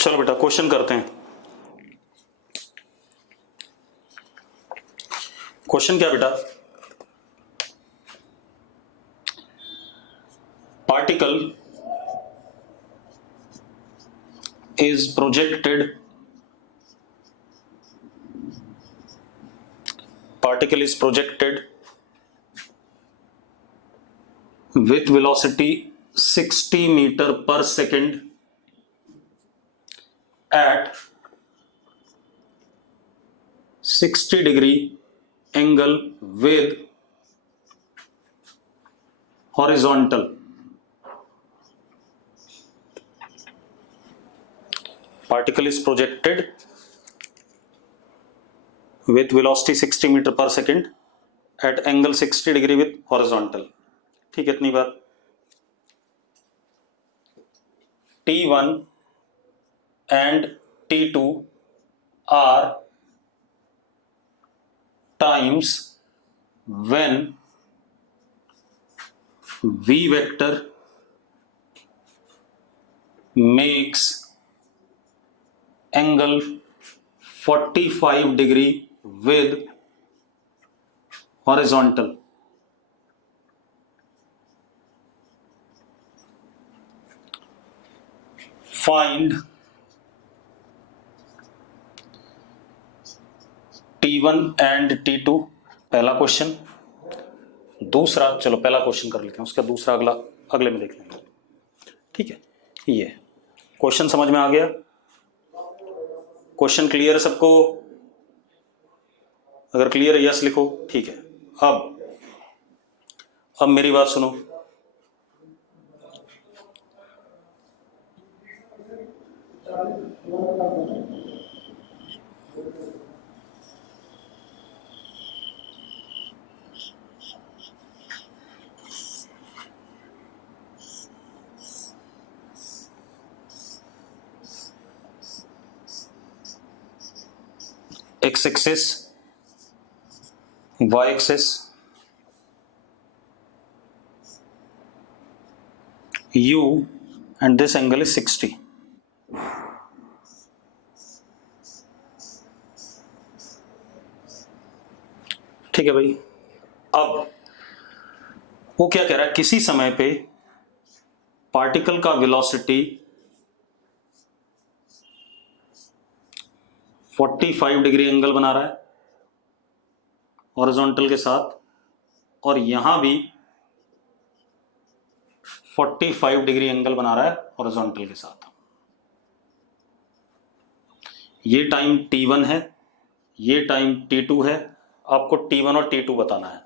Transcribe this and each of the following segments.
चलो बेटा क्वेश्चन करते हैं। क्वेश्चन क्या बेटा? Particle is projected with velocity 60 meter per second at 60 degree angle with horizontal. Particle is projected with velocity 60 meter per second at angle 60 degree with horizontal. ठीक है, इतनी बात। T1 and T2 are times when V vector makes angle 45 degree with horizontal. Find T1 and T2, पहला question. दूसरा, चलो पहला question कर लेते हैं, उसका दूसरा अगले में देख लेंगे। ठीक है, ये क्वेश्चन समझ में आ गया? क्वेश्चन क्लियर है सबको? अगर क्लियर है यस लिखो। ठीक है, अब मेरी बात सुनो। X axis, y axis, u and this angle is 60. ठीक है भाई। अब वो क्या कह रहा है, किसी समय पे पार्टिकल का वेलोसिटी 45 डिग्री एंगल बना रहा है हॉरिजॉन्टल के साथ, और यहां भी 45 डिग्री एंगल बना रहा है हॉरिजॉन्टल के साथ। ये टाइम T1 है, ये टाइम T2 है। आपको T1 और T2 बताना है।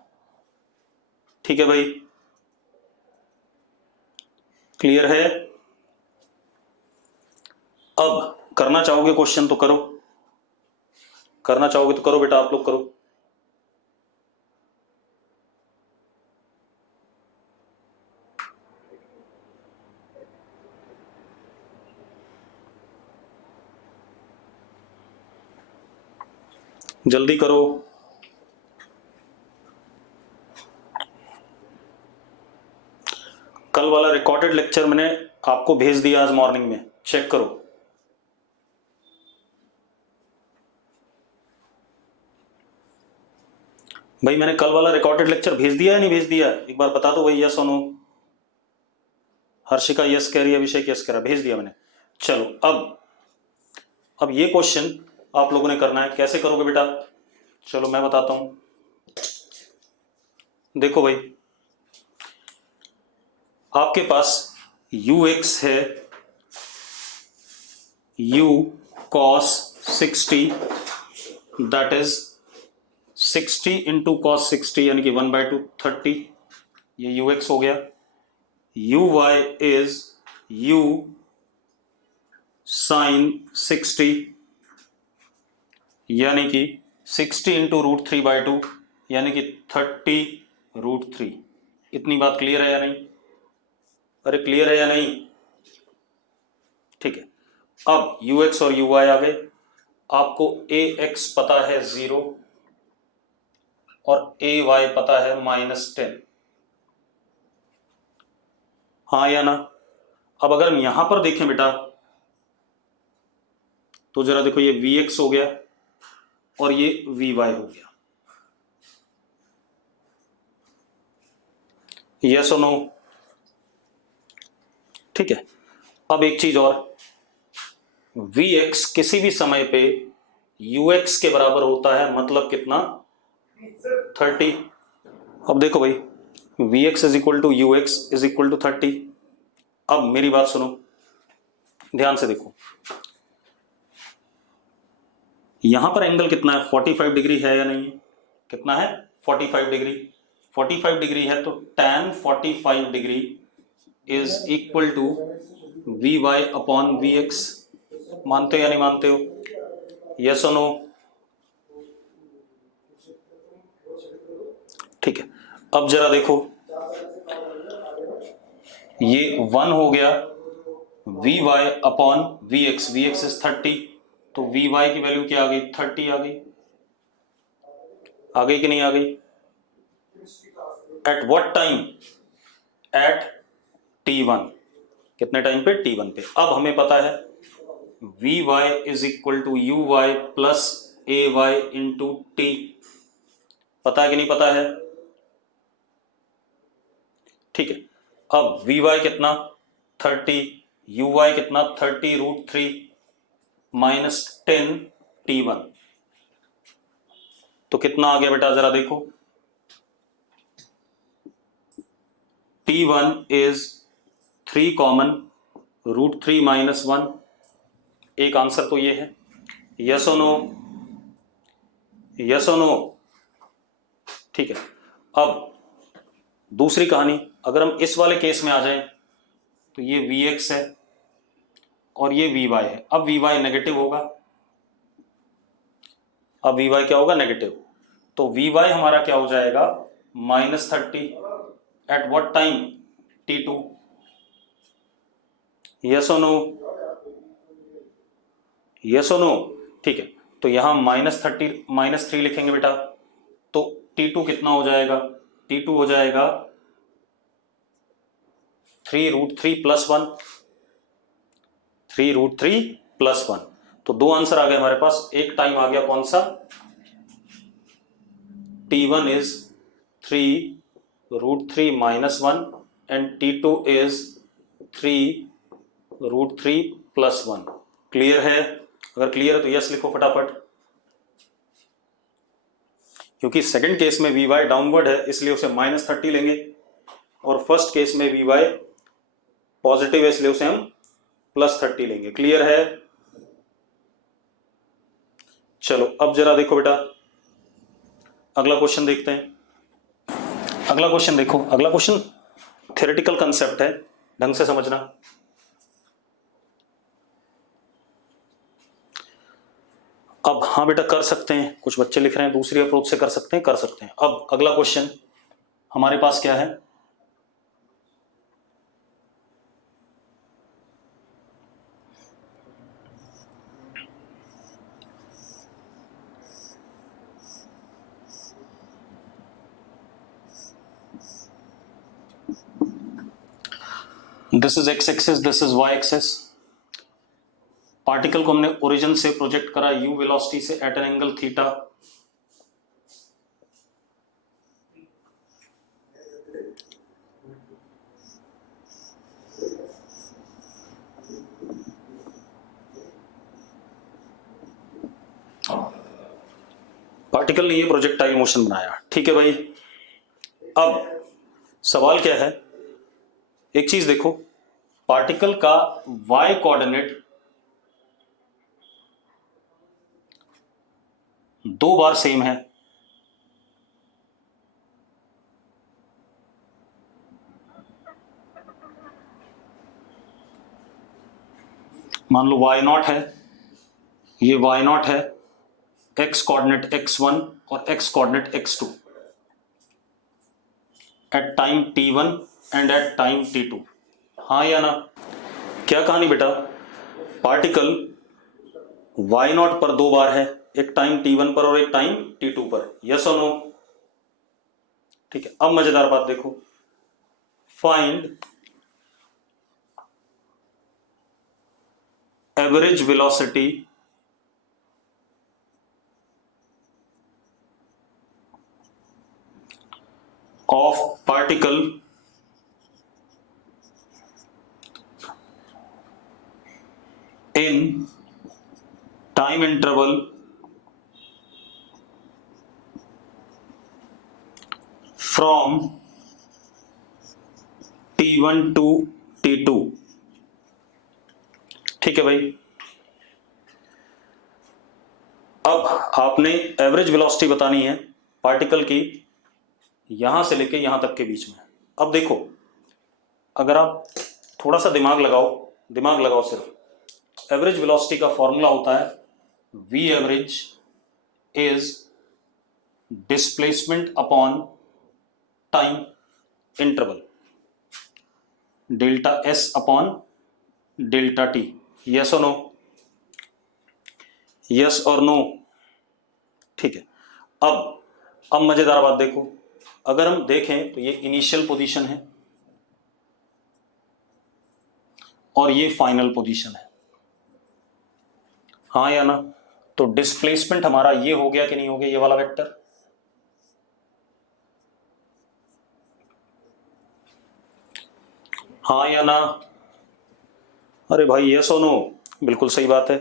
ठीक है भाई, क्लियर है? अब करना चाहोगे क्वेश्चन तो करो, करना चाहोगे तो करो बेटा, आप लोग करो। जल्दी करो। कल वाला रिकॉर्डेड लेक्चर मैंने आपको भेज दिया आज मॉर्निंग में, चेक करो। भाई मैंने कल वाला रिकॉर्डेड लेक्चर भेज दिया है नहीं भेज दिया? एक बार बता दो भाई, यस और नो। हर्षिका यस कह रही है, अभिषेक यस कह रहा है, भेज दिया मैंने। चलो अब ये क्वेश्चन आप लोगों ने करना है। कैसे करोगे बेटा? चलो मैं बताता हूं। देखो भाई, आपके पास ux है, u cos 60, that is 60 into cos 60 यानी कि 1/2 30, ये ux हो गया। uy इज u साइन 60 यानी कि 60 इंटू √3/2 यानी कि 30√3। इतनी बात क्लियर है या नहीं? अरे क्लियर है या नहीं? ठीक है, अब ux और uy आ गए। आपको ax पता है 0 और ay पता है -10, हाँ या ना? अब अगर हम यहां पर देखें बेटा, तो जरा देखो ये वी एक्स हो गया और ये वी वाई हो गया। यस और नो? ठीक है। अब एक चीज और, वी एक्स किसी भी समय पे यू एक्स के बराबर होता है, मतलब कितना? 30। अब देखो भाई, v x is equal to u x is equal to 30। अब मेरी बात सुनो, ध्यान से देखो, यहां पर एंगल कितना है? 45 डिग्री है या नहीं? कितना है? 45 डिग्री। 45 डिग्री है तो tan 45 degree is equal to v y upon v x. मानते हो या नहीं मानते हो? यस और नो? ठीक है। अब जरा देखो, ये 1 हो गया v y upon v x is 30, तो वी वाई की वैल्यू क्या आ गई? 30 आ गई। आ गई कि नहीं आ गई? At what time? At t1। कितने टाइम पे? t1 पे। अब हमें पता है v y is equal to u y plus a y into t. पता है कि नहीं पता है? ठीक है। अब वी वाई कितना? 30, यू वाई कितना? 30√3 माइनस 10 t1, तो कितना आ गया बेटा? जरा देखो, t1 इज 3 कॉमन √3 माइनस 1। एक आंसर तो ये है। यस और नो? यस और नो? ठीक है। अब दूसरी कहानी, अगर हम इस वाले केस में आ जाएं तो ये वी एक्स है और ये वी वाई है। अब वी वाई नेगेटिव होगा। अब वी वाई क्या होगा? नेगेटिव। तो वी वाई हमारा क्या हो जाएगा? -30। Eight what time? t2। Yes और नो? यस और नो? ठीक है। तो यहां -3 लिखेंगे बेटा, तो t2 कितना हो जाएगा? t2 हो जाएगा 3√3 प्लस 1। 3√3 प्लस 1, तो दो आंसर आ गए हमारे पास। एक टाइम आ गया कौन सा? t1 is 3√3 minus 1 and t2 is 3√3 plus 1। Clear है? अगर क्लियर है तो यस लिखो फटाफट, क्योंकि सेकंड केस में वी वाई डाउनवर्ड है इसलिए उसे -30 लेंगे, और फर्स्ट केस में वी वाई पॉजिटिव है इसलिए उसे हम +30 लेंगे। क्लियर है? चलो अब जरा देखो बेटा, अगला क्वेश्चन देखते हैं। अगला क्वेश्चन देखो, अगला क्वेश्चन थ्योरेटिकल कंसेप्ट है, ढंग से समझना। अब हाँ बेटा कर सकते हैं, कुछ बच्चे लिख रहे हैं दूसरी अप्रोच से कर सकते हैं, कर सकते हैं। अब अगला क्वेश्चन हमारे पास क्या है? This is x axis, this is y axis. Particle को हमने ओरिजिन से प्रोजेक्ट करा u वेलोसिटी से at an angle theta. Particle ने ये प्रोजेक्टाइल मोशन बनाया, ठीक है भाई। अब सवाल क्या है? एक चीज देखो, पार्टिकल का y कोऑर्डिनेट दो बार सेम है। मान लो y0 है, ये y0 है, x कोऑर्डिनेट x1 और x coordinate x2 at time t1 and at time t2। हाँ या ना? क्या कहानी बेटा? पार्टिकल y0 पर दो बार है, एक टाइम t1 पर और एक टाइम t2 पर। यस और नो? ठीक है। अब मजेदार बात देखो, find average velocity of particle in time interval from t1 to t2। ठीक है भाई। अब आपने एवरेज वेलोसिटी बतानी है पार्टिकल की यहां से लेके यहां तक के बीच में। अब देखो, अगर आप थोड़ा सा दिमाग लगाओ सिर्फ, एवरेज वेलोसिटी का फॉर्मूला होता है v average is displacement upon time interval, delta s upon delta t। Yes और नो? यस और नो? ठीक है। अब मजेदार बात देखो, अगर हम देखें तो ये इनिशियल पोजीशन है और ये फाइनल पोजीशन है, हाँ या ना? तो डिस्प्लेसमेंट हमारा ये हो गया कि नहीं हो गया, ये वाला वेक्टर? हाँ या ना? अरे भाई यस और नो? बिल्कुल सही बात है।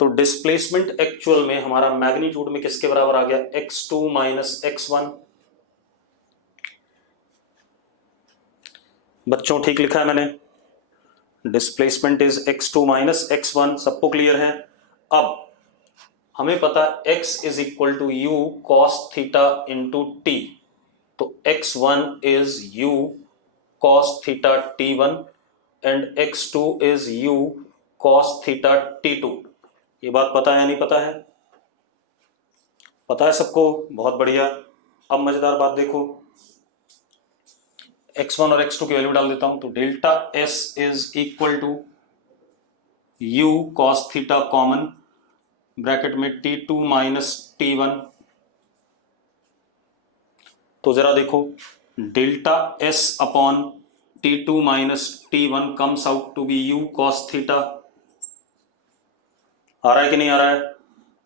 तो डिस्प्लेसमेंट एक्चुअल में हमारा मैग्नीट्यूड में किसके बराबर आ गया? x2 minus x1। बच्चों ठीक लिखा है मैंने? Displacement is x2 minus x1। सबको क्लियर है? अब हमें पता x is equal to u cos theta into t, तो x1 is u cos theta t1 and x2 is u cos theta t2। ये बात पता है या नहीं पता है? पता है सबको? बहुत बढ़िया। अब मजेदार बात देखो, x1 और x2 की वैल्यू डाल देता हूं, तो delta s is equal to u cos theta common bracket में t2 माइनस t1। तो जरा देखो, delta s upon t2 minus t1 comes out to be u cos theta. आ रहा है कि नहीं आ रहा है?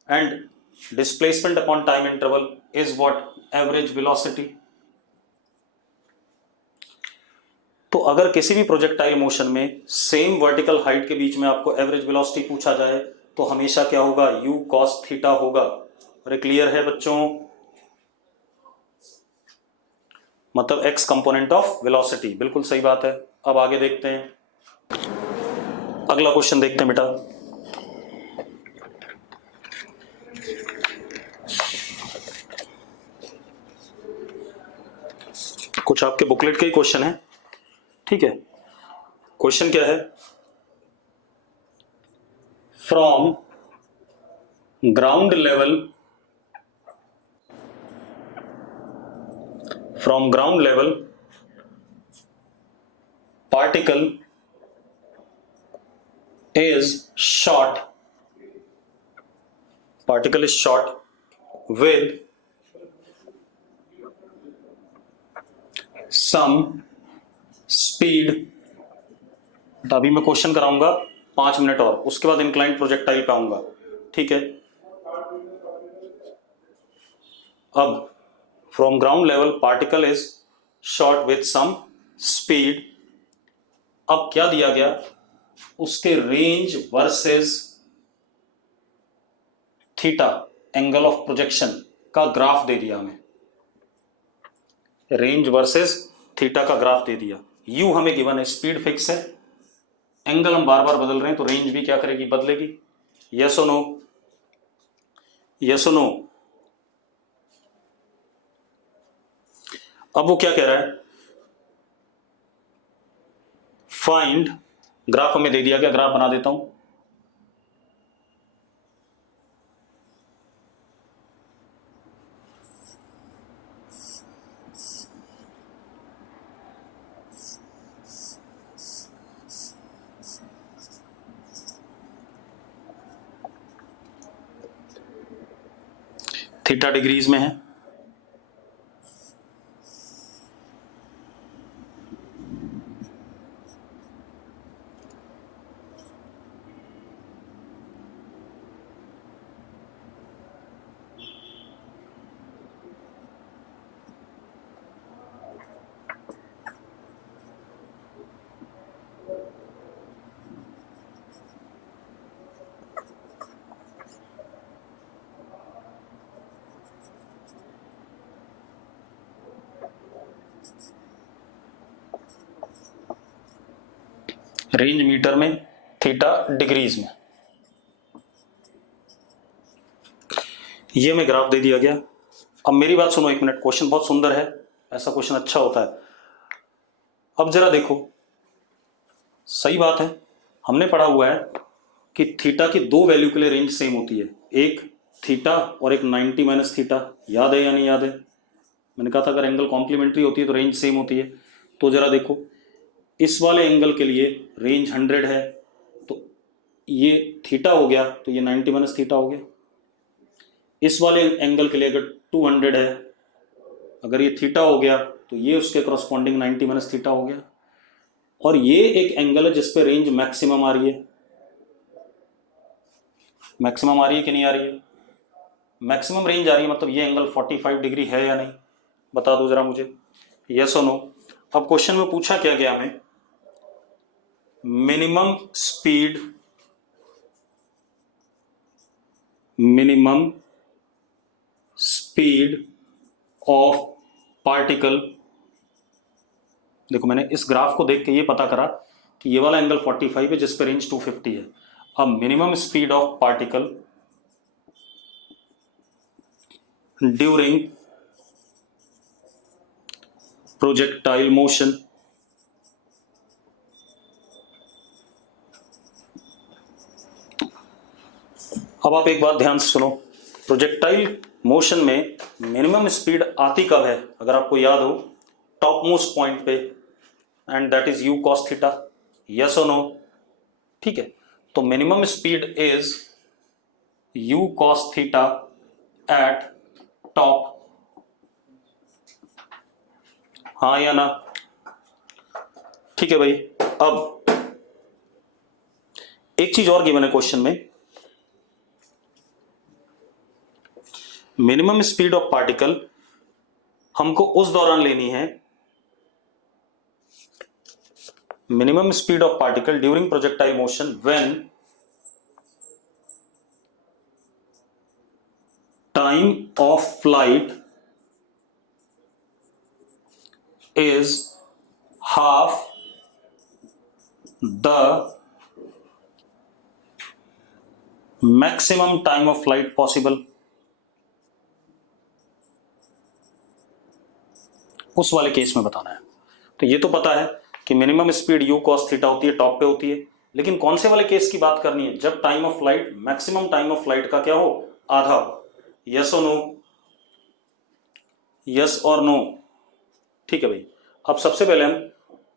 And displacement upon time interval is what? Average velocity. तो अगर किसी भी प्रोजेक्टाइल मोशन में सेम वर्टिकल हाइट के बीच में आपको एवरेज वेलोसिटी पूछा जाए तो हमेशा क्या होगा? u cos थीटा होगा। अरे क्लियर है बच्चों? मतलब x कंपोनेंट ऑफ वेलोसिटी। बिल्कुल सही बात है। अब आगे देखते हैं, अगला क्वेश्चन देखते हैं बेटा। कुछ आपके बुकलेट के ही क्वेश्चन है, ठीक है। क्वेश्चन क्या है? From ground level particle is shot with some speed। अभी मैं क्वेश्चन कराऊंगा 5 मिनट और, उसके बाद इंक्लाइंड प्रोजेक्टाइल पे आऊंगा, ठीक है। अब from ground level particle is shot with some speed. अब क्या दिया गया? उसके range versus theta angle of projection का ग्राफ दे दिया हमें। रेंज वर्सेस थीटा का ग्राफ दे दिया। यू हमें गिवन है, स्पीड फिक्स है, एंगल हम बार बार बदल रहे हैं, तो रेंज भी क्या करेगी? बदलेगी। यस और नो? यस और नो? अब वो क्या कह रहा है? फाइंड, ग्राफ हमें दे दिया गया, ग्राफ बना देता हूं। थीटा डिग्रीज में है, रेंज मीटर में, थीटा डिग्रीज में। ये मैं ग्राफ दे दिया गया। अब मेरी बात सुनो एक मिनट, क्वेश्चन बहुत सुंदर है, ऐसा क्वेश्चन अच्छा होता है। अब जरा देखो, सही बात है, हमने पढ़ा हुआ है कि थीटा की दो वैल्यू के लिए रेंज सेम होती है, एक थीटा और एक 90 माइनस थीटा। याद है या नहीं याद है? मैंने कहा था अगर एंगल कॉम्प्लीमेंट्री होती है तो रेंज सेम होती है। तो जरा देखो, इस वाले एंगल के लिए रेंज 100 है, तो ये थीटा हो गया तो ये 90 माइनस थीटा हो गया। इस वाले एंगल के लिए अगर 200 है, अगर ये थीटा हो गया तो ये उसके करस्पॉन्डिंग 90 माइनस थीटा हो गया। और ये एक एंगल है जिसपे रेंज मैक्सिमम आ रही है। मैक्सिमम आ रही है कि नहीं आ रही है? मैक्सिमम रेंज आ रही है, मतलब ये एंगल 45 डिग्री है या नहीं, बता दो जरा मुझे, यस और नो। अब क्वेश्चन में पूछा क्या गया हमें, मिनिमम स्पीड ऑफ पार्टिकल। देखो मैंने इस ग्राफ को देख के ये पता करा कि ये वाला एंगल 45 है जिस पर रेंज 250 है। अब minimum speed of particle during projectile motion. अब आप एक बात ध्यान से सुनो, प्रोजेक्टाइल मोशन में मिनिमम स्पीड आती कब है? अगर आपको याद हो, टॉप मोस्ट पॉइंट पे, and that is u cos theta. Yes और नो? ठीक है, तो minimum speed is u cos theta eight top. हाँ या ना? ठीक है भाई। अब एक चीज और गिवन है क्वेश्चन में, मिनिमम स्पीड ऑफ पार्टिकल हमको उस दौरान लेनी है, minimum speed of particle during projectile motion when time of flight is half the maximum time of flight possible। उस वाले केस में बताना है। तो ये तो पता है कि minimum speed u cos theta होती है, टॉप पे होती है, लेकिन कौन से वाले केस की बात करनी है? जब time of flight, maximum time of flight का क्या हो, आधा हो। यस और नो? यस और नो? ठीक है भाई। अब सबसे पहले हम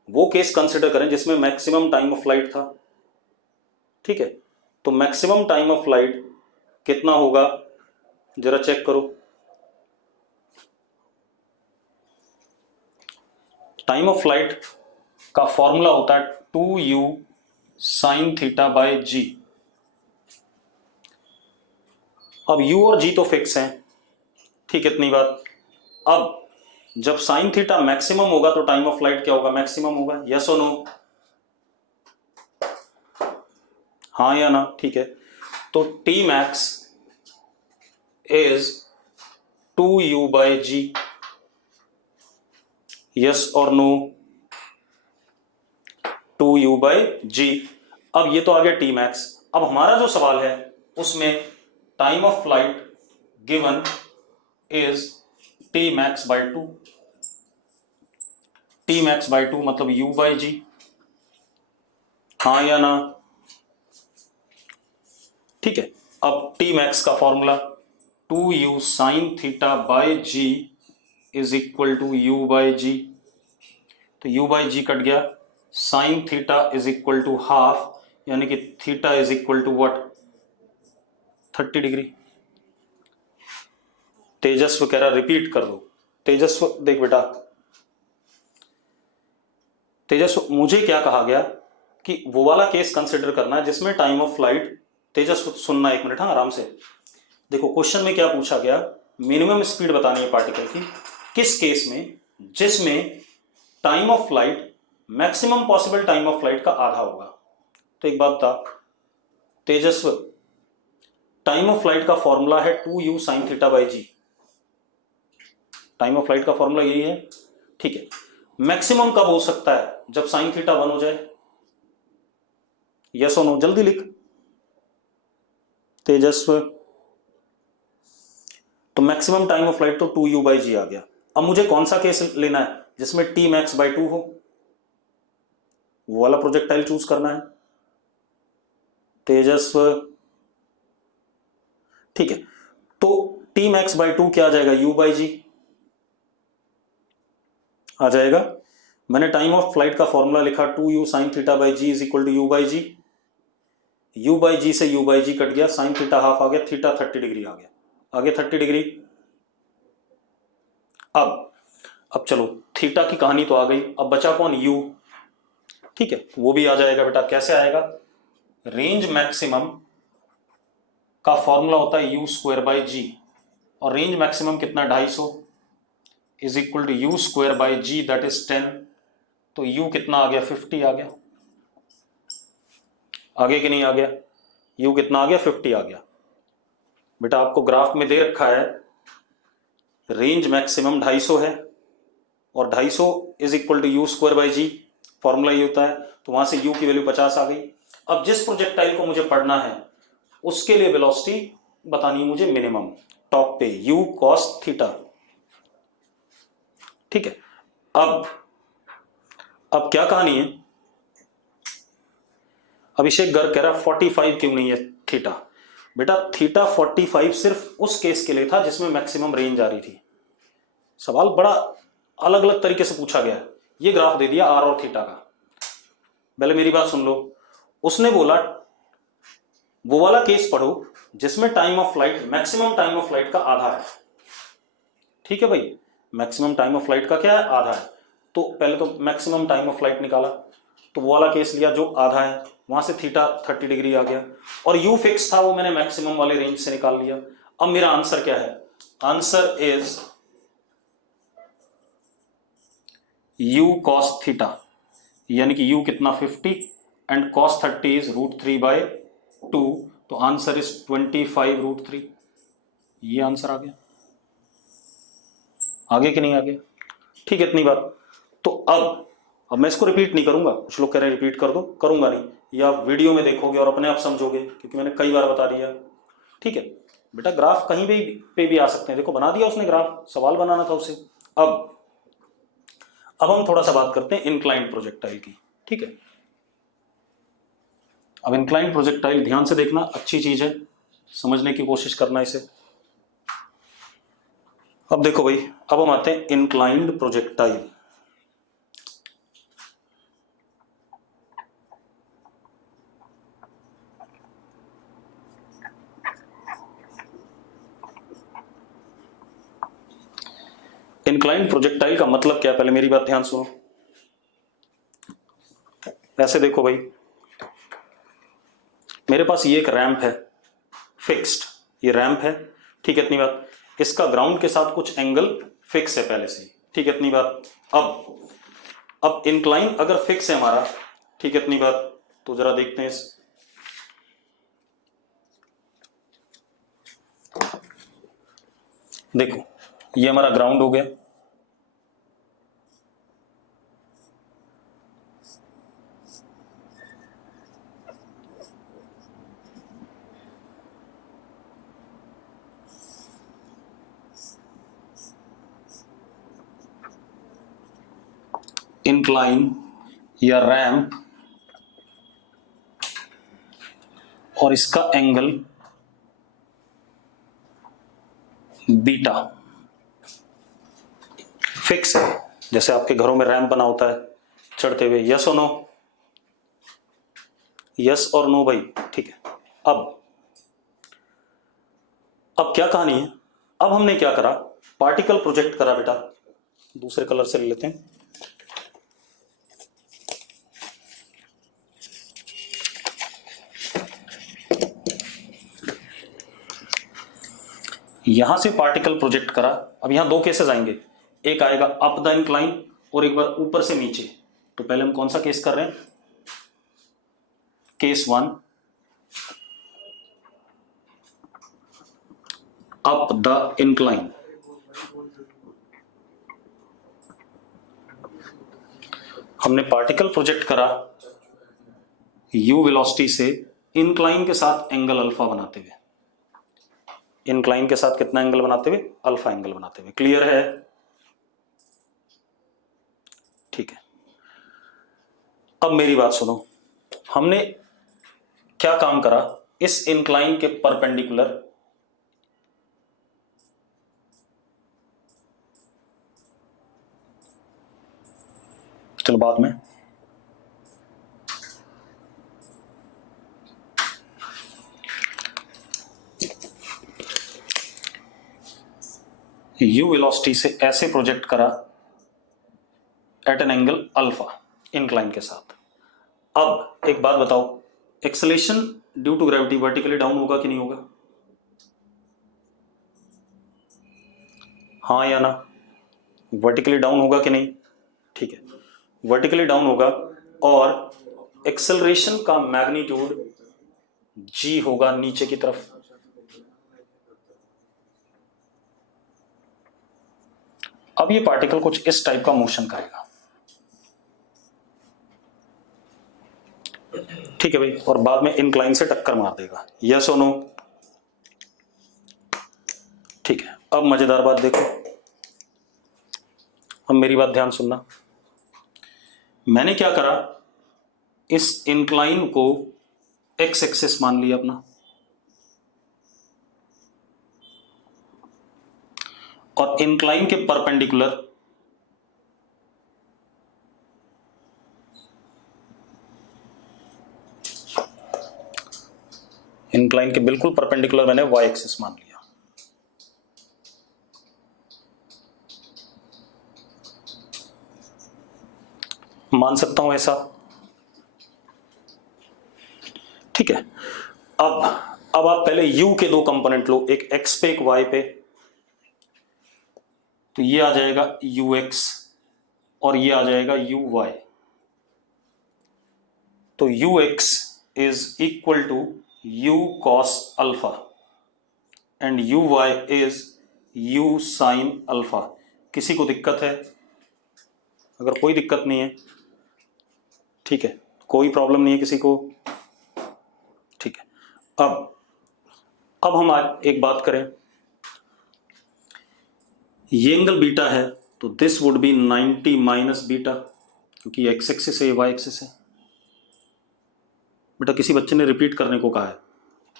वो केस कंसिडर करें जिसमें मैक्सिमम टाइम ऑफ फ्लाइट था। ठीक है, तो मैक्सिमम टाइम ऑफ फ्लाइट कितना होगा, जरा चेक करो। टाइम ऑफ फ्लाइट का फॉर्मूला होता है 2u sin theta by g। अब u और g तो फिक्स हैं, ठीक, इतनी बात। अब जब साइन थीटा मैक्सिमम होगा तो टाइम ऑफ फ्लाइट क्या होगा, मैक्सिमम होगा। यस और नो? हाँ या ना? ठीक है, तो t max is 2u by g। Yes और नो? 2u by g। अब ये तो आ गया t max। अब हमारा जो सवाल है उसमें time of flight given is t max by 2। t max by 2 मतलब u बाय g। हाँ या ना? ठीक है, अब t max का formula 2u sin theta by g is equal to u bye g। तो u बाय g कट गया, sine theta is equal to half, यानी कि theta is equal to what, 30 degree. Tejasv कह रहा रिपीट कर दो। तेजस्व देख बेटा, तेजस्व मुझे क्या कहा गया कि वो वाला केस कंसिडर करना है जिसमें टाइम ऑफ फ्लाइट, तेजस्व सुनना एक मिनट, हाँ आराम से। देखो क्वेश्चन में क्या पूछा गया, मिनिमम स्पीड बतानी है पार्टिकल की, किस केस में, जिसमें time of flight maximum possible time of flight का आधा होगा। तो एक बात बता तेजस्व, टाइम ऑफ फ्लाइट का फॉर्मूला है 2u sin theta by g. Time of flight का फॉर्मूला यही है, ठीक है। मैक्सिमम कब हो सकता है, जब साइन थीटा 1 हो जाए। यस और नो, जल्दी लिख तेजस्व। तो मैक्सिमम टाइम ऑफ फ्लाइट तो 2u/g आ गया। अब मुझे कौन सा केस लेना है जिसमें Tmax/2 हो, वो वाला प्रोजेक्टाइल चूज करना है तेजस्व। ठीक है, तो Tmax/2 क्या आ जाएगा, u/g आ जाएगा। मैंने टाइम ऑफ फ्लाइट का फॉर्मूला लिखा 2u sin θ/g is equal to u/g। u/g से u/g कट गया, sin θ हाफ आ गया, थीटा 30 डिग्री आ गया, आगे 30 डिग्री। अब चलो थीटा की कहानी तो आ गई, अब बचा कौन, u। ठीक है, वो भी आ जाएगा बेटा। कैसे आएगा, रेंज मैक्सिमम का फॉर्मूला होता है u²/g, और रेंज मैक्सिमम कितना, 250 is equal to u²/g that is 10। तो u कितना आ गया, 50 आ गया, आगे कि नहीं आ गया, u कितना आ गया, 50 आ गया। बेटा आपको ग्राफ में दे रखा है रेंज मैक्सिमम 250 है, और 250 is equal to u²/g, formula ये होता है। तो वहां से u की वैल्यू 50 आ गई। अब जिस प्रोजेक्टाइल को मुझे पढ़ना है उसके लिए वेलोसिटी बतानी है मुझे मिनिमम, टॉप पे u cos थीटा। ठीक है, अब क्या कहानी है, अभिषेक गर्ग कह रहा 45 क्यों नहीं है थीटा। बेटा थीटा 45 सिर्फ उस केस के लिए था जिसमें मैक्सिमम रेंज आ रही थी। सवाल बड़ा अलग अलग तरीके से पूछा गया है। ये ग्राफ दे दिया आर और थीटा का, पहले मेरी बात सुन लो। उसने बोला वो वाला केस पढ़ो जिसमें time of flight, maximum time of flight का आधा है। ठीक है भाई, मैक्सिमम टाइम ऑफ फ्लाइट का क्या है, आधा है। तो पहले तो मैक्सिमम टाइम ऑफ फ्लाइट निकाला, तो वो वाला केस लिया जो आधा है, वहां से थीटा 30 डिग्री आ गया, और u फिक्स था वो मैंने मैक्सिमम वाले रेंज से निकाल लिया। अब मेरा आंसर क्या है, answer is u cos theta, यानी कि u कितना 50 एंड cos 30 इज √3/2, तो आंसर इज 25√3। ये आंसर आ गया, आगे कि नहीं आ गया। ठीक है, इतनी बात। तो अब मैं इसको रिपीट नहीं करूंगा, कुछ लोग कह रहे हैं रिपीट कर दो, करूंगा नहीं, या वीडियो में देखोगे और अपने आप समझोगे, क्योंकि मैंने कई बार बता दिया। ठीक है बेटा, ग्राफ कहीं भी पे भी आ सकते हैं, देखो बना दिया उसने ग्राफ, सवाल बनाना था उसे। अब हम थोड़ा सा बात करते हैं इंक्लाइंड प्रोजेक्टाइल की। ठीक है, अब इंक्लाइंड प्रोजेक्टाइल ध्यान से देखना, अच्छी चीज है, समझने की कोशिश करना इसे। अब देखो भाई, अब हम आते हैं इंक्लाइंड प्रोजेक्टाइल। इंक्लाइंड प्रोजेक्टाइल का मतलब क्या है, पहले मेरी बात ध्यान सुनो। ऐसे देखो भाई, मेरे पास ये एक रैंप है फिक्स्ड, ये रैंप है। ठीक है, इतनी बात। इसका ग्राउंड के साथ कुछ एंगल फिक्स है पहले से। ठीक है, इतनी बात। अब इंक्लाइन अगर फिक्स है हमारा, ठीक है इतनी बात, तो जरा देखते हैं इस, देखो ये हमारा ग्राउंड हो गया, इंक्लाइन या रैंप, और इसका एंगल बीटा फिक्स है, जैसे आपके घरों में रैंप बना होता है चढ़ते हुए। यस और नो, यस और नो भाई। ठीक है, अब क्या कहानी है, अब हमने क्या करा, पार्टिकल प्रोजेक्ट करा बेटा, दूसरे कलर से ले लेते हैं। यहां से पार्टिकल प्रोजेक्ट करा। अब यहां दो केसेस आएंगे, एक आएगा अप द इंक्लाइन और एक बार ऊपर से नीचे। तो पहले हम कौन सा केस कर रहे हैं, केस 1, अप द इंक्लाइन। हमने पार्टिकल प्रोजेक्ट करा u वेलोसिटी से इंक्लाइन के साथ एंगल अल्फा बनाते हुए, इंक्लाइन के साथ कितना एंगल बनाते हुए? अल्फा एंगल बनाते हुए। क्लियर है? ठीक है। अब मेरी बात सुनो, हमने क्या काम करा? इस इंक्लाइन के परपेंडिकुलर चलो बाद में, u वेलोसिटी से ऐसे प्रोजेक्ट करा at an angle alpha incline के साथ। अब एक बात बताओ, acceleration due to gravity vertically down होगा कि नहीं होगा? हाँ या ना? वर्टिकली डाउन होगा कि नहीं? ठीक है, वर्टिकली डाउन होगा और एक्सेलरेशन का मैग्नीट्यूड g होगा नीचे की तरफ। अब ये पार्टिकल कुछ इस टाइप का मोशन करेगा, ठीक है भाई, और बाद में इंक्लाइन से टक्कर मार देगा। यस और नो? ठीक है। अब मजेदार बात देखो, अब मेरी बात ध्यान सुनना। मैंने क्या करा, इस इंक्लाइन को एक्स एक्सिस मान लिया अपना, और इंक्लाइन के परपेंडिकुलर इंक्लाइन के बिल्कुल परपेंडिकुलर मैंने वाई एक्सिस मान लिया। मान सकता हूं ऐसा? ठीक है। अब आप पहले u के दो कंपोनेंट लो, एक x पे एक y पे, तो ये आ जाएगा ux और ये आ जाएगा uy। तो ux is equal to u cos alpha and uy is u sin alpha. किसी को दिक्कत है? अगर कोई दिक्कत नहीं है, ठीक है, कोई प्रॉब्लम नहीं है किसी को, ठीक है। अब हम आज एक बात करें, ये एंगल बीटा है तो this would be 90 minus beta, क्योंकि एक्स एक्सिस है, वाई एक्सिस है। बेटा किसी बच्चे ने रिपीट करने को कहा है,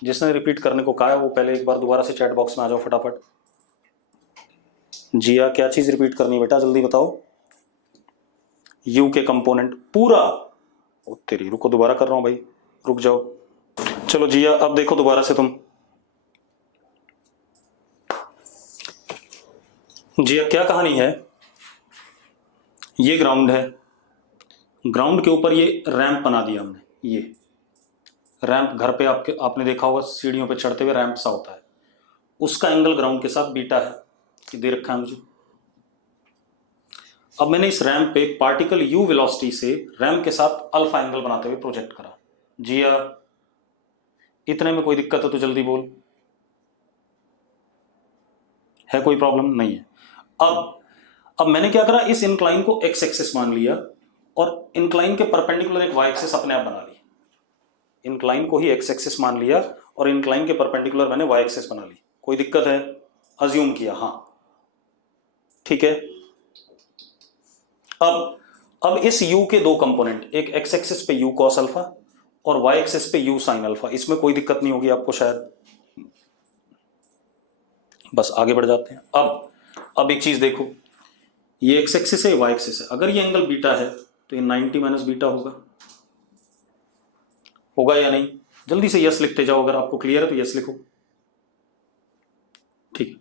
जिसने रिपीट करने को कहा है वो पहले एक बार दोबारा से चैट बॉक्स में आ जाओ फटाफट। जिया, क्या चीज रिपीट करनी है बेटा, जल्दी बताओ। यू के कंपोनेंट पूरा। ओ तेरी, रुको दोबारा कर रहा हूं भाई, रुक जाओ। चलो जिया, अब देखो दोबारा से तुम। जिया, क्या कहानी है? ये ग्राउंड है, ग्राउंड के ऊपर ये रैंप बना दिया हमने। ये रैंप घर पे आपने देखा होगा, सीढ़ियों पे चढ़ते हुए रैंप सा होता है, उसका एंगल ग्राउंड के साथ बीटा है, ये दे रखा है मुझे। अब मैंने इस रैंप पे पार्टिकल u वेलोसिटी से रैंप के साथ अल्फा एंगल बनाते हुए प्रोजेक्ट करा। जिया, इतने में कोई दिक्कत है तो जल्दी बोल, है कोई प्रॉब्लम? नहीं है। अब मैंने क्या करा, इस इंक्लाइन को एक्स एक्सिस मान लिया और इंक्लाइन के परपेंडिकुलर एक वाई एक्सिस अपने आप बना ली। इंक्लाइन को ही एक्स एक्सिस मान लिया और इंक्लाइन के परपेंडिकुलर मैंने वाई एक्सिस बना ली। कोई दिक्कत है? अज्यूम किया, हाँ ठीक है। अब इस u के दो कंपोनेंट, एक एक्स एक्सिस पे u cos अल्फा और वाई एक्सिस पे u sin अल्फा, इसमें कोई दिक्कत नहीं होगी आपको शायद। बस आगे बढ़ जाते हैं। अब एक चीज देखो, ये एक्स एक्सिस है, वाई एक्सिस है, अगर ये एंगल बीटा है तो ये 90 माइनस बीटा होगा या नहीं? जल्दी से यस लिखते जाओ, अगर आपको क्लियर है तो यस लिखो। ठीक,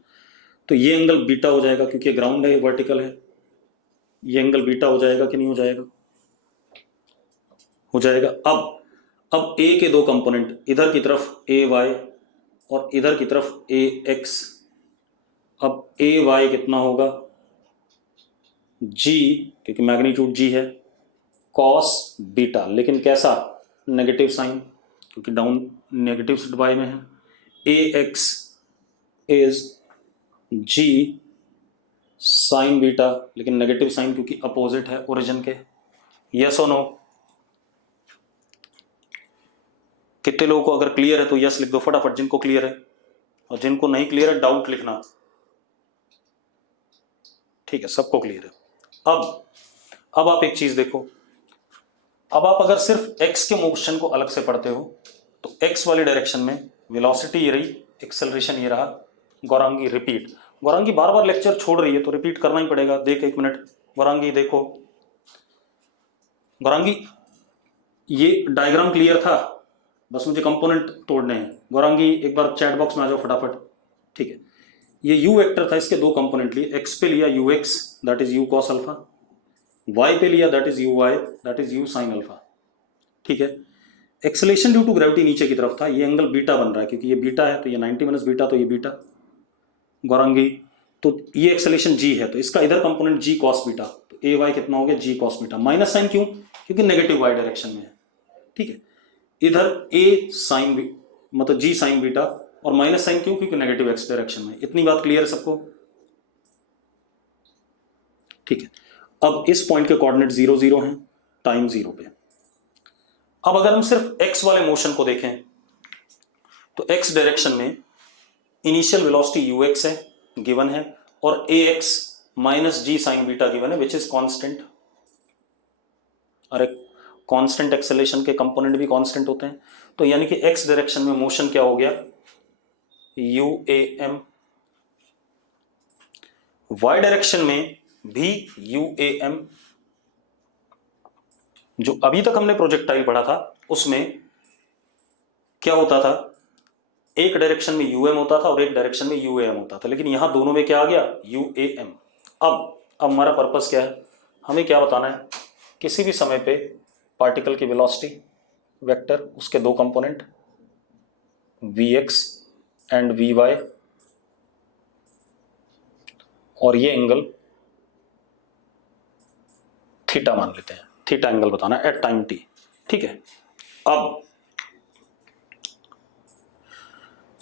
तो ये एंगल बीटा हो जाएगा क्योंकि ग्राउंड है, ये वर्टिकल है। ये एंगल बीटा हो जाएगा कि नहीं हो जाएगा? हो जाएगा। अब ए के दो कंपोनेंट, इधर की तरफ ए वाई और इधर की तरफ ए एक्स। अब ए वाई कितना होगा? जी, क्योंकि मैग्नीट्यूड जी है, कॉस बीटा, लेकिन कैसा? नेगेटिव साइन, क्योंकि डाउन नेगेटिव से वाई में है। A x is g sine beta, लेकिन नेगेटिव साइन क्योंकि अपोजिट है ओरिजिन के। यस और नो? कितने लोगों को अगर क्लियर है तो यस लिख दो फटाफट, जिनको क्लियर है, और जिनको नहीं क्लियर है डाउट लिखना। ठीक है, सबको क्लियर है। अब आप एक चीज देखो, अब आप अगर सिर्फ एक्स के मोशन को अलग से पढ़ते हो तो एक्स वाली डायरेक्शन में वेलोसिटी ये रही, एक्सेलरेशन ये रहा। गौरांगी रिपीट, गौरांगी बार बार लेक्चर छोड़ रही है तो रिपीट करना ही पड़ेगा। देख एक मिनट गौरांगी, देखो गौरांगी, ये डायग्राम क्लियर था, बस मुझे कंपोनेंट तोड़ने हैं। गौरांगी एक बार चैट बॉक्स में आ जाओ फटाफट। ठीक है, ये यू वेक्टर था, इसके दो कंपोनेंट लिए, एक्स पे लिया u x that is u cos alpha, y पे लिया that is u y that is u sine alpha. ठीक है, एक्सेलेरेशन ड्यू टू ग्रेविटी नीचे की तरफ था, ये एंगल बीटा बन रहा है क्योंकि ये बीटा है, तो ये 90 माइनस बीटा, तो ये बीटा। गौरांगी, तो ये एक्सेलेरेशन जी है, तो इसका इधर कंपोनेंट जी कॉस बीटा, तो ए वाई कितना हो गया जी कॉस बीटा। माइनस साइन क्यों, क्योंकि नेगेटिव वाई डायरेक्शन में है। ठीक है, इधर ए साइन मतलब जी साइन बीटा, और माइनस साइन क्यों, क्योंकि नेगेटिव एक्स डायरेक्शन में। इतनी बात क्लियर है सबको? ठीक है, अब इस पॉइंट के कोऑर्डिनेट 0 0 हैं, टाइम 0 पे। अब अगर हम सिर्फ एक्स वाले मोशन को देखें तो एक्स डायरेक्शन में इनिशियल वेलोसिटी यू एक्स है गिवन है, और ए x minus g sine beta given है विच इज कांस्टेंट। अरे कांस्टेंट एक्सेलेरेशन के कंपोनेंट भी कांस्टेंट होते हैं, तो यानी कि एक्स डायरेक्शन में मोशन क्या हो गया, U A M. Y direction में भी यू ए एम। जो अभी तक हमने प्रोजेक्टाइल पढ़ा था उसमें क्या होता था, एक डायरेक्शन में यू एम होता था और एक डायरेक्शन में यू ए एम होता था, लेकिन यहां दोनों में क्या आ गया, यू ए एम। अब हमारा पर्पस क्या है, हमें क्या बताना है, किसी भी समय पे पार्टिकल की वेलोसिटी वेक्टर, उसके दो component v x and v y, और ये एंगल थीटा मान लेते हैं, थीटा एंगल बताना एट टाइम टी। ठीक है, अब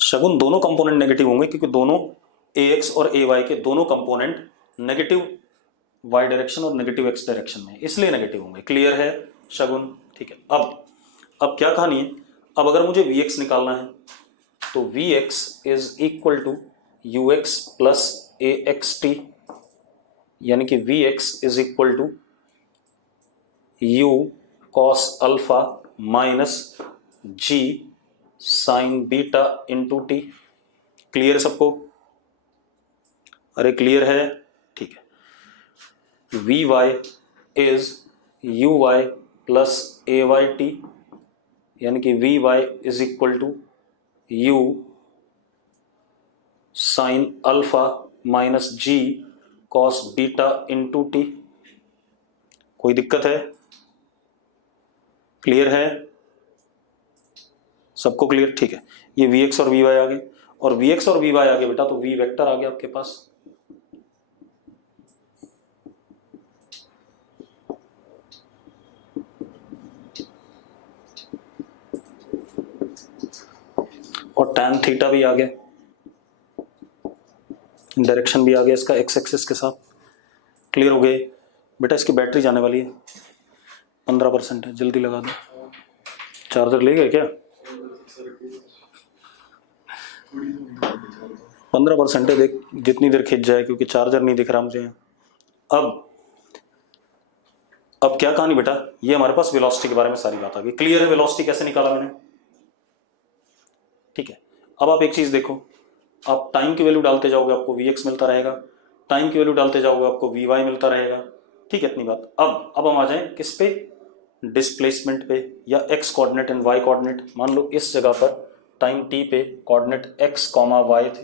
शगुन दोनों कंपोनेंट नेगेटिव होंगे क्योंकि दोनों ए एक्स और ए वाई के दोनों कंपोनेंट नेगेटिव वाई डायरेक्शन और नेगेटिव एक्स डायरेक्शन में, इसलिए नेगेटिव होंगे। क्लियर है शगुन? ठीक है, अब क्या कहानी है, अब अगर मुझे वी एक्स निकालना है तो v x is equal to u x plus a x t, यानी कि v x is equal to u cos alpha minus g sine beta into t. Clear है सबको? अरे क्लियर है? ठीक है, v y is u y plus a y t, यानी कि v y is equal to u sine alpha minus g cos beta into t. कोई दिक्कत है? क्लियर है सबको? क्लियर? ठीक है, ये वी एक्स और वी वाई आ गए, और वी एक्स और वी वाई आ गए बेटा तो वी वेक्टर आ गया आपके पास। और tan थीटा भी आ गया, डायरेक्शन भी आ गया इसका एक्स एक्सिस के साथ। क्लियर हो गए बेटा? इसकी बैटरी जाने वाली है, 15% है, जल्दी लगा दो। चार्जर ले गए क्या? 15% है, देख जितनी देर खिंच जाए, क्योंकि चार्जर नहीं दिख रहा मुझे। अब क्या कहानी बेटा, ये हमारे पास वेलोसिटी के बारे में सारी बात आ गई। क्लियर है वेलोसिटी कैसे निकाला मैंने? ठीक है, अब आप एक चीज देखो, आप टाइम की वैल्यू डालते जाओगे आपको वी एक्स मिलता रहेगा, टाइम की वैल्यू डालते जाओगे आपको वी वाई मिलता रहेगा। ठीक है, इतनी बात। अब हम आ जाएं किस पे, डिस्प्लेसमेंट पे, या x coordinate and y coordinate. मान लो इस जगह पर टाइम टी पे कोऑर्डिनेट एक्स कॉमा वाई थे,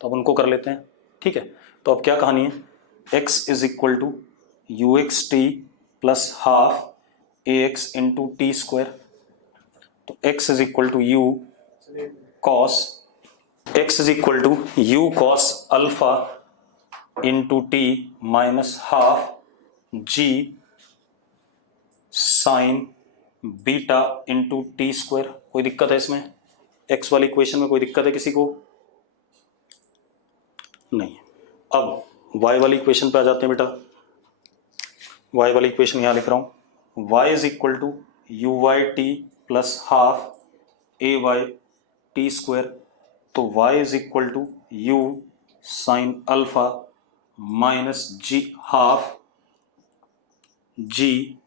तो अब उनको कर लेते हैं। ठीक है, तो अब क्या कहानी है, x is equal to u x t plus half a x into t square. तो x is equal to u cos, x is equal to u cos alpha into t minus half g sine beta into t square. कोई दिक्कत है इसमें? X वाली equation में कोई दिक्कत है किसी को? नहीं। अब y वाली इक्वेशन पे आ जाते हैं बेटा। y वाली इक्वेशन यहां लिख रहा हूं, y is equal to u y t plus half a y t square, तो y is equal to u sine alpha minus g half g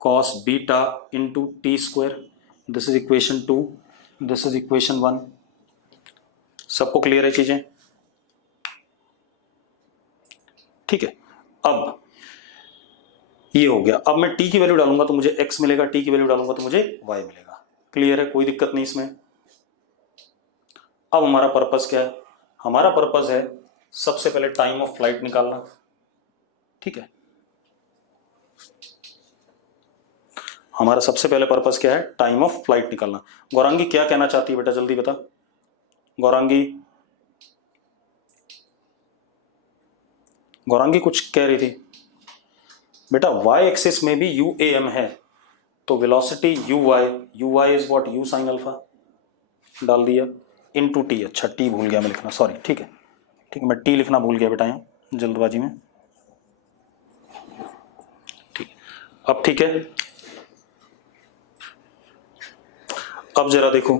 cos beta into t square. This is equation 2, this is equation 1। सबको clear है चीजें? ठीक है, अब ये हो गया। अब मैं t की वैल्यू डालूंगा तो मुझे x मिलेगा, t की वैल्यू डालूंगा तो मुझे y मिलेगा। क्लियर है, कोई दिक्कत नहीं इसमें। अब हमारा पर्पस क्या है? हमारा पर्पस है सबसे पहले टाइम ऑफ फ्लाइट निकालना। ठीक है, हमारा सबसे पहले पर्पस क्या है? टाइम ऑफ फ्लाइट निकालना। गौरांगी क्या कहना चाहती है बेटा, जल्दी बता। गौरांगी, गौरांगी कुछ कह रही थी बेटा। y एक्सिस में भी u a m है, तो velocity u y is what, u sine alpha डाल दिया इनटू टी। अच्छा टी भूल गया मैं लिखना, सॉरी। ठीक है, ठीक है, मैं टी लिखना भूल गया बेटा यहाँ जल्दबाजी में। ठीक, अब ठीक है। अब जरा देखो,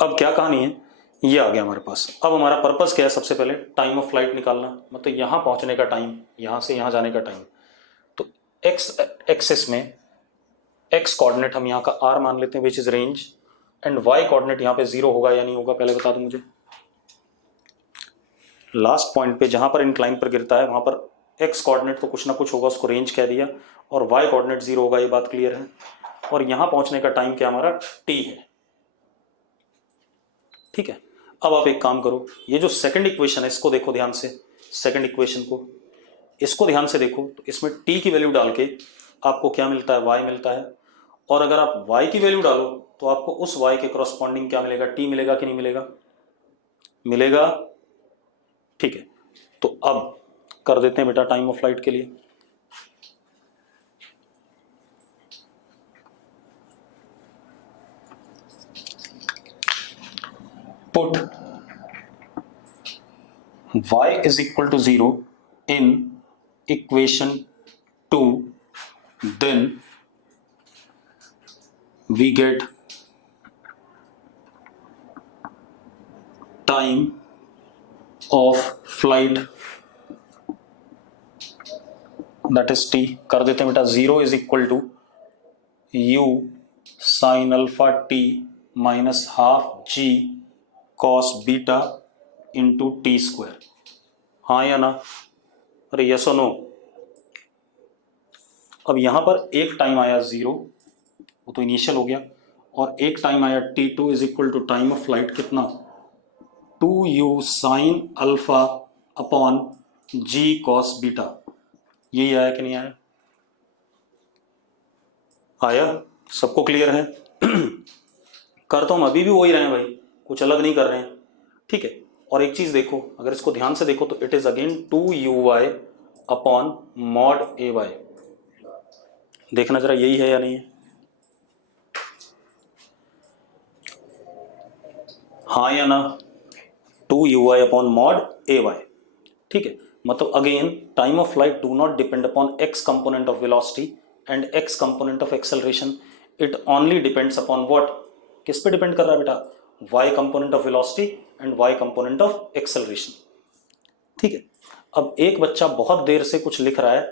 अब क्या कहानी है, ये आ गया हमारे पास। अब हमारा पर्पस क्या है? सबसे पहले टाइम ऑफ फ्लाइट निकालना, मतलब यहां पहुंचने का टाइम, यहां से यहां जाने का टाइम। तो एक्स एक्सिस में एक्स कोऑर्डिनेट हम यहाँ का r मान लेते हैं, which is range, and y coordinate यहाँ पे 0 होगा या नहीं होगा, पहले बता दो मुझे। लास्ट पॉइंट पे जहां पर इंक्लाइन पर गिरता है वहां पर x कोऑर्डिनेट तो कुछ ना कुछ होगा, उसको रेंज कह दिया, और y कोऑर्डिनेट 0 होगा, ये बात क्लियर है। और यहां पहुंचने का टाइम क्या हमारा t है। ठीक है, अब आप एक काम करो, ये जो सेकंड इक्वेशन है इसको देखो ध्यान से, सेकंड इक्वेशन को, इसको ध्यान से देखो। तो इसमें t की वैल्यू डाल के आपको क्या मिलता है? y मिलता है। और अगर आप y की वैल्यू डालो तो आपको उस y के करस्पॉन्डिंग क्या मिलेगा? t मिलेगा कि नहीं मिलेगा? मिलेगा। ठीक है, तो अब कर देते हैं बेटा टाइम ऑफ फ्लाइट के लिए। Put y is equal to 0 in equation 2, then we get time of flight, that is t। कर देते हैं बेटा 0 is equal to u sin alpha t minus half g cos beta into t square। हाँ या ना? अरे yes और no? अब यहां पर एक टाइम आया 0, वो तो इनिशियल हो गया, और एक टाइम आया t2 is equal to time of flight कितना? 2u sine alpha upon g cos beta. यही आया कि नहीं आया? आया? सबको क्लियर है? कर तो हम अभी भी वही रहे हैं भाई, कुछ अलग नहीं कर रहे हैं। ठीक है, और एक चीज देखो, अगर इसको ध्यान से देखो तो it is again 2uy upon mod ay। देखना जरा यही है या नहीं है? हाँ या ना? 2uy upon mod ay। ठीक है, मतलब again time of flight do not depend upon x component of velocity and x component of acceleration, it only depends upon what? किस पे डिपेंड कर रहा है बेटा? y component of velocity and y component of acceleration. ठीक है, अब एक बच्चा बहुत देर से कुछ लिख रहा है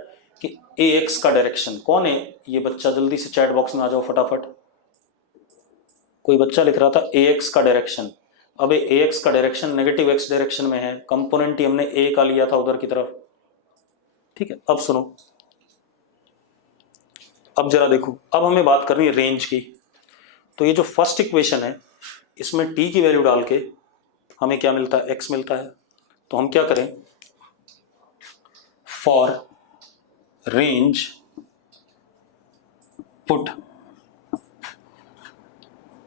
कि ax का डायरेक्शन, कौन है ये बच्चा? जल्दी से चैट बॉक्स में आ जाओ फटाफट। कोई बच्चा लिख रहा था ax का डायरेक्शन। अब ax का डायरेक्शन नेगेटिव x डायरेक्शन में है, कंपोनेंट ही हमने a का लिया था उधर की तरफ। ठीक है, अब सुनो, अब जरा देखो, अब हमें बात करनी है रेंज की। तो ये जो फर्स्ट इक्वेशन है इसमें t की वैल्यू डाल के हमें क्या मिलता है? x मिलता है। तो हम क्या करें? For range put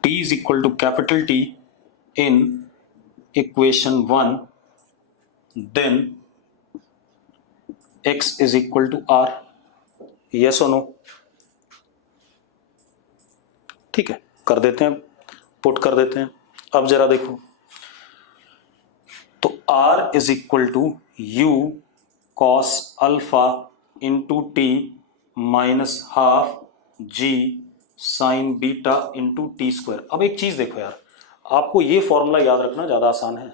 t is equal to capital T in equation 1, then x is equal to r। yes or no? ठीक है, कर देते हैं, पुट कर देते हैं। अब जरा देखो, तो r is equal to u cos alpha into t minus half g sine beta into t square. अब एक चीज देखो यार, आपको ये फॉर्मूला याद रखना ज्यादा आसान है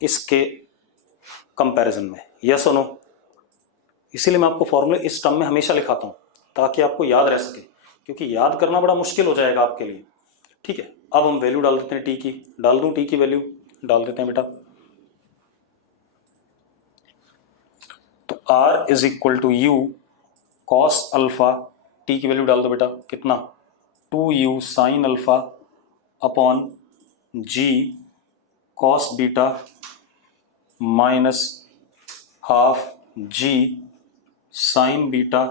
इसके कंपैरिजन में, यस और नो। इसीलिए मैं आपको फॉर्मूले इस टर्म में हमेशा लिखाता हूं ताकि आपको याद रह सके, क्योंकि याद करना बड़ा मुश्किल हो जाएगा आपके लिए। ठीक है, अब हम वैल्यू डाल देते हैं टी की, डाल दूं टी की वैल्यू, डाल देते हैं बेटा। तो r is equal to u cos alpha, t की वैल्यू डाल दो बेटा, कितना 2u sine alpha upon g cos beta minus half g sine beta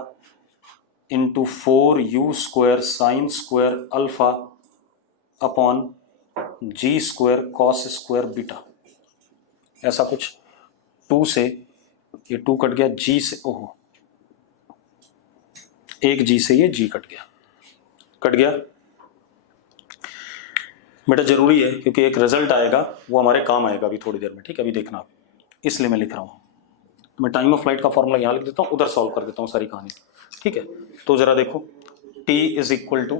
into 4u square sine square alpha upon g square cos square beta, ऐसा कुछ। 2 से ये 2 cut गया, g से ओहो एक g से ये g कट गया बेटा। जरूरी है क्योंकि एक रिजल्ट आएगा वो हमारे काम आएगा अभी थोड़ी देर में। ठीक है, अभी देखना आप, इसलिए मैं लिख रहा हूँ। मैं टाइम ऑफ फ्लाइट का फॉर्मूला यहाँ लिख देता हूँ, उधर सॉल्व कर देता हूँ सारी कहानी। ठीक है, तो जरा देखो t इज इक्वल टू,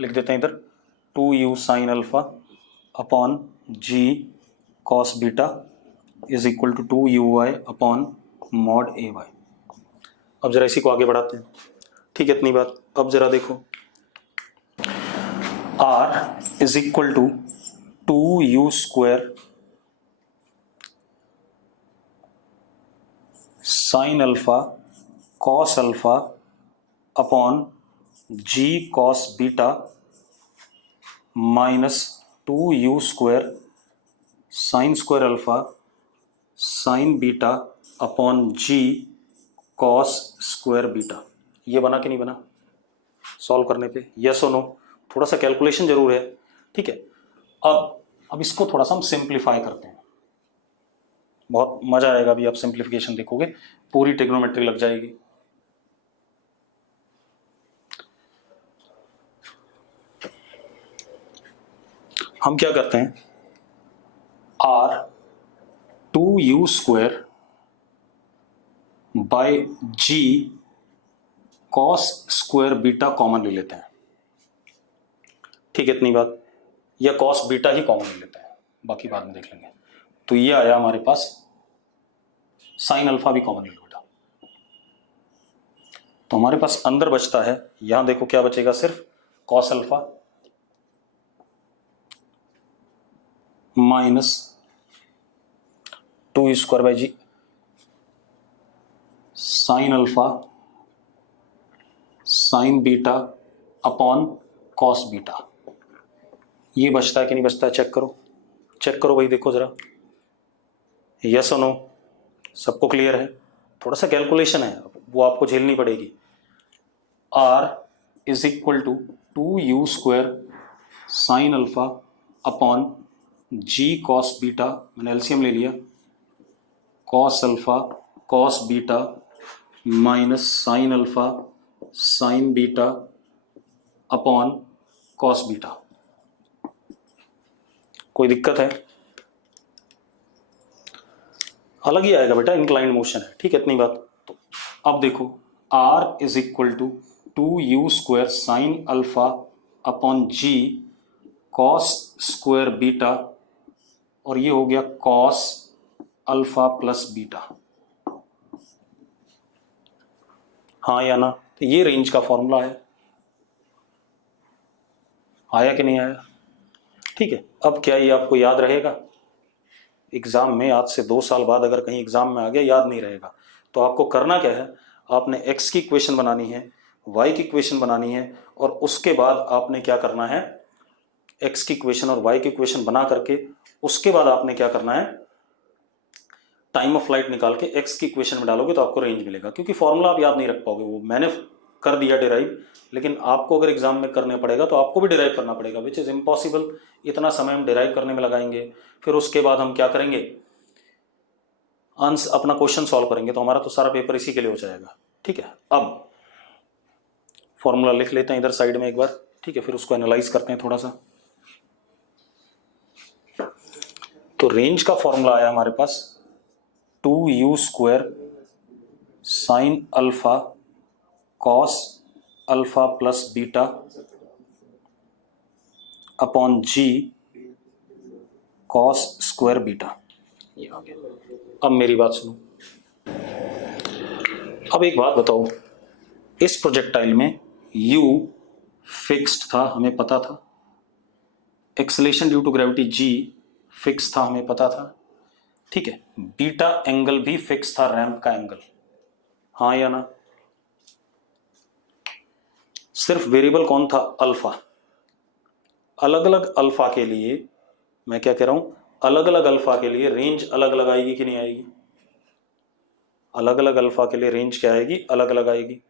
लिख देते हैं इधर 2u sine alpha upon g cos beta is equal to 2uy upon mod ay। अब जरा इसी को आगे बढ़ाते हैं। ठीक है, इतनी बात। अब जरा देखो r is equal to 2u square sine alpha cos alpha upon g cos beta minus 2u square sine square alpha sine beta upon g cos square beta. ये बना कि नहीं बना सॉल्व करने पे, यस और नो? थोड़ा सा कैलकुलेशन जरूर है। ठीक है, अब इसको थोड़ा सा हम सिंप्लीफाई करते हैं, बहुत मजा आएगा। अभी आप सिंप्लीफिकेशन देखोगे, पूरी ट्रिग्नोमेट्री लग जाएगी। हम क्या करते हैं, r 2u square by g cos square beta common ले लेते हैं। ठीक है, इतनी बात। या कॉस बीटा ही कॉमन ले लेते हैं, बाकी बाद में देख लेंगे। तो ये आया हमारे पास, साइन अल्फा भी कॉमन ले लो बेटा। तो हमारे पास अंदर बचता है, यहां देखो क्या बचेगा, सिर्फ cos alpha minus 2 square by g sine alpha sine beta upon cos beta. ये बचता है कि नहीं बचता है, चेक करो भाई, देखो जरा, यस और नो? सबको क्लियर है? थोड़ा सा कैलकुलेशन है वो आपको झेलनी पड़ेगी। r is equal to 2u square sine alpha upon g cos beta, मैंने एलसीएम ले लिया, cos alpha cos beta minus sine alpha sine beta upon cos beta. कोई दिक्कत है? अलग ही आएगा बेटा, इंक्लाइंड मोशन है। ठीक है, इतनी बात। तो अब देखो r is equal to 2u square sine alpha upon g cos square beta, और ये हो गया कॉस अल्फा प्लस बीटा। हाँ या ना? तो ये रेंज का फॉर्मूला है, आया कि नहीं आया? ठीक है, अब क्या ये आपको याद रहेगा एग्जाम में? आज से 2 साल बाद अगर कहीं एग्जाम में आ गया, याद नहीं रहेगा। तो आपको करना क्या है, आपने x की इक्वेशन बनानी है, y की इक्वेशन बनानी है, और उसके बाद आपने क्या करना है, x की इक्वेशन और y की इक्वेशन बना करके उसके बाद आपने क्या करना है, टाइम ऑफ फ्लाइट निकाल के x की इक्वेशन में डालोगे तो आपको रेंज मिलेगा। क्योंकि फॉर्मूला आप याद नहीं रख पाओगे, वो मैंने कर दिया डिराइव, लेकिन आपको अगर एग्जाम में करने पड़ेगा तो आपको भी डिराइव करना पड़ेगा, विच इज इम्पॉसिबल। इतना समय हम डिराइव करने में लगाएंगे, फिर उसके बाद हम क्या करेंगे, आंसर अपना क्वेश्चन सॉल्व करेंगे, तो हमारा तो सारा पेपर इसी के लिए हो जाएगा। ठीक है, अब फॉर्मूला लिख लेते हैं इधर साइड में एक बार। ठीक है, फिर उसको एनालाइज करते हैं थोड़ा सा। तो रेंज का फॉर्मूला आया हमारे पास 2u square sine alpha cos alpha plus beta upon g cos square beta. ये आ गया। अब मेरी बात सुनो, अब एक बात बताओ, इस प्रोजेक्टाइल में u फिक्स्ड था, हमें पता था, acceleration due to gravity g fix था, हमें पता था, ठीक है, बीटा एंगल भी फिक्स था, रैंप का एंगल, हाँ या ना? सिर्फ वेरिएबल कौन था? अल्फा। अलग अलग अल्फा के लिए, मैं क्या कह रहा हूं, अलग अलग अल्फा के लिए रेंज अलग अलग आएगी कि नहीं आएगी? अलग अलग अल्फा के लिए रेंज क्या आएगी? अलग अलग आएगी।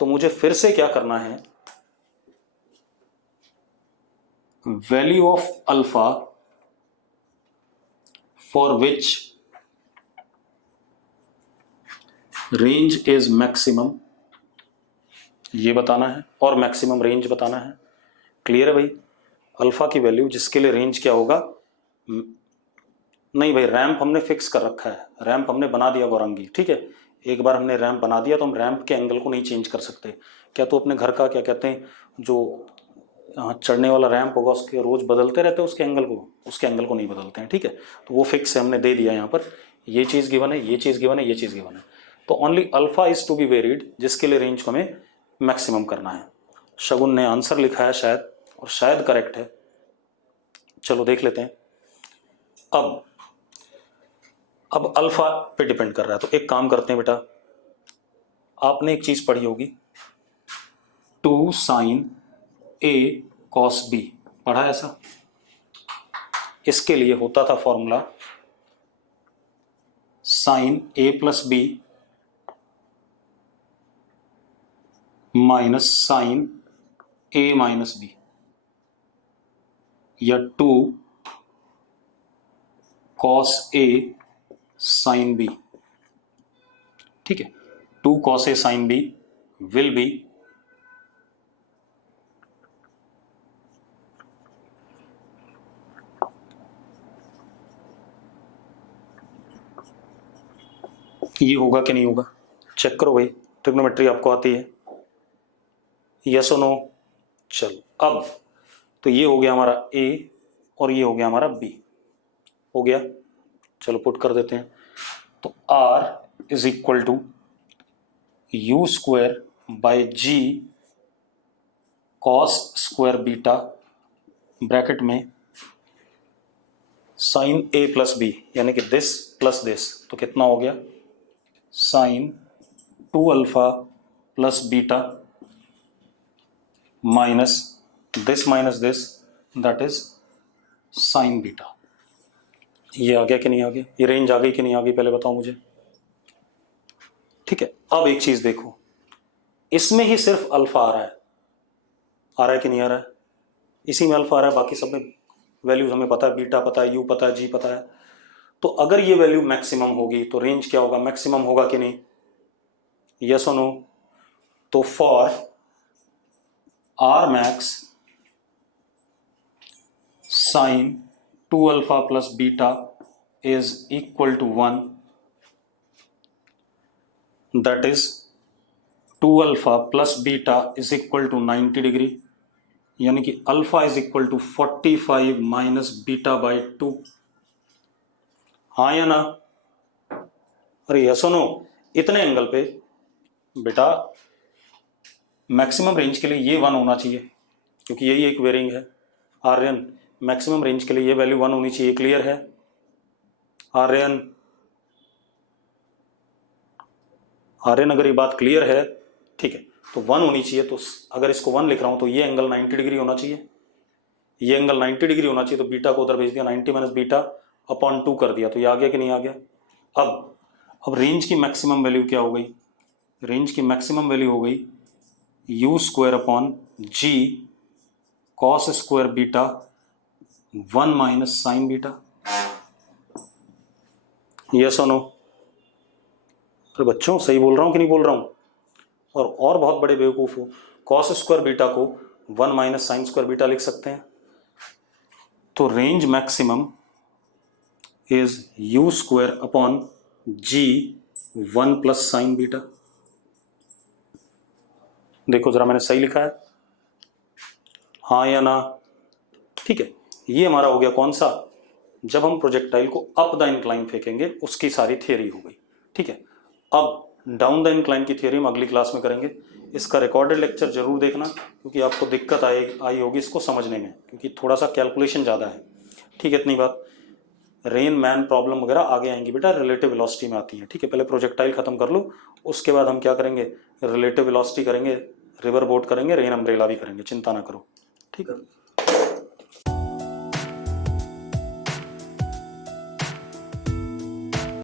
तो मुझे फिर से क्या करना है, value of alpha for which range is maximum, ये बताना है, और मैक्सिमम रेंज बताना है। क्लियर है भाई? अल्फा की वैल्यू जिसके लिए रेंज क्या होगा, नहीं भाई, रैंप हमने फिक्स कर रखा है, रैंप हमने बना दिया गौरंगी, ठीक है, एक बार हमने रैंप बना दिया तो हम रैंप के एंगल को नहीं चेंज कर सकते। क्या तो अपने घर का क्या कहते हैं, जो चढ़ने वाला रैंप होगा उसके रोज बदलते रहते हैं, उसके एंगल को नहीं बदलते हैं, ठीक है, तो वो फिक्स है, हमने दे दिया यहाँ पर, ये चीज़ गिवन है, ये चीज़ गिवन है, ये चीज़ गिवन है। तो only alpha is to be varied, जिसके लिए रेंज को हमें मैक्सिमम करना है। शगुन ने आंसर लिखा है शायद, और शायद करेक्ट है, चलो देख लेते हैं। अब अल्फा पे डिपेंड कर रहा है, तो एक काम करते हैं बेटा, आपने एक चीज पढ़ी होगी, 2 साइन ए कॉस बी, पढ़ा है ऐसा? इसके लिए होता था formula sine a plus b minus sine a minus b, या 2 कॉस ए साइन बी, ठीक है, 2 cos a sine b will be ये होगा कि नहीं होगा? चेक करो भाई, ट्रिग्नोमेट्री आपको आती है, यस और नो? चलो अब तो ये हो गया हमारा ए और ये हो गया हमारा बी, हो गया, चलो पुट कर देते हैं। तो R is equal to u square by g cos square beta bracket में साइन ए प्लस बी, यानी कि दिस प्लस दिस, तो कितना हो गया, sine 2 alpha plus beta minus this that is sine beta. ये आ गया कि नहीं आ गया? ये रेंज आ गई कि नहीं आ गई, पहले बताओ मुझे। ठीक है, अब एक चीज देखो, इसमें ही सिर्फ अल्फा आ रहा है कि नहीं आ रहा है? इसी में अल्फा आ रहा है, बाकी सब में वैल्यूज हमें पता है, बीटा पता है, यू पता है, जी पता है। तो अगर ये वैल्यू मैक्सिमम होगी तो रेंज क्या होगा, मैक्सिमम होगा कि नहीं? यस और नो? तो for r max sine 2 alpha plus beta is equal to 1, that is 2 alpha plus beta is equal to 90 degree, यानी कि alpha is equal to 45 minus beta by 2, हाँ या ना? अरे यस और नो? इतने एंगल पे बेटा मैक्सिमम रेंज के लिए ये 1 होना चाहिए, क्योंकि यही एक वेरिंग है। आर्यन, मैक्सिमम रेंज के लिए ये वैल्यू 1 होनी चाहिए, क्लियर है आर्यन? आर्यन अगर ये बात क्लियर है, ठीक है, तो 1 होनी चाहिए। तो अगर इसको 1 लिख रहा हूं तो ये एंगल 90 डिग्री होना चाहिए, ये एंगल 90 डिग्री होना चाहिए, तो बीटा को उधर भेज दिया, 90 माइनस बीटा अपॉन 2 कर दिया, तो ये आ गया कि नहीं आ गया? अब रेंज की मैक्सिमम वैल्यू क्या हो गई? रेंज की मैक्सिमम वैल्यू हो गई u square upon g cos square beta 1 minus sine beta, yes और नो? अरे बच्चों, सही बोल रहा हूं कि नहीं बोल रहा हूं? और बहुत बड़े बेवकूफ हो, कॉस स्क्वायर बीटा को 1 माइनस साइन स्क्वायर बीटा लिख सकते हैं। तो range maximum is u square upon g 1 plus sine beta, देखो जरा मैंने सही लिखा है, हाँ या ना? ठीक है, ये हमारा हो गया कौन सा, जब हम प्रोजेक्टाइल को अप द इंक्लाइन फेंकेंगे उसकी सारी थियरी हो गई। ठीक है, अब डाउन द इंक्लाइन की थियरी हम अगली क्लास में करेंगे। इसका रिकॉर्डेड लेक्चर जरूर देखना, क्योंकि आपको दिक्कत आई होगी इसको समझने में, क्योंकि थोड़ा सा कैलकुलेशन ज़्यादा है। ठीक है, इतनी बात। रेन मैन प्रॉब्लम वगैरह आगे आएंगी बेटा, रिलेटिव वेलोसिटी में आती है। ठीक है, पहले प्रोजेक्टाइल खत्म कर लो, उसके बाद हम क्या करेंगे, रिलेटिव वेलोसिटी करेंगे, रिवर बोट करेंगे, रेन अम्ब्रेला भी करेंगे, चिंता ना करो। ठीक है।